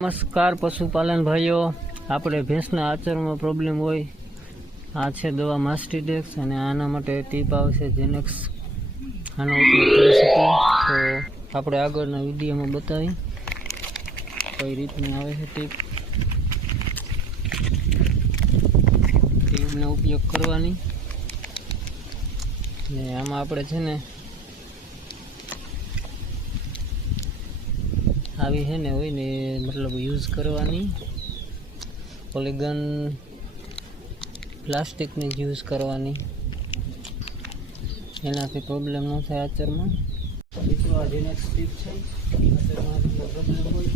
નમસ્કાર પશુપાલન ભાઈઓ, આપણે ભેંસના આચરમાં પ્રોબ્લેમ હોય, આ છે દવા માસ્ટીડેક્સ અને આના માટે ટીપ આવશે જેનેક્સ. આનો ઉપયોગ કરી શકીએ તો આપણે આગળના વિડીયોમાં બતાવી કઈ રીતની આવે છે ટીપ. ટીપનો ઉપયોગ કરવાની ને આમાં આપણે છે ને આવી છે ને હોય ને મતલબ યુઝ કરવાની. પોલીગન પ્લાસ્ટિકની જ યુઝ કરવાની, એનાથી પ્રોબ્લેમ ન થાય આચરમાં. મિત્રો આ જેનેક્સ ટીપ છે, આચરમાં પ્રોબ્લેમ હોય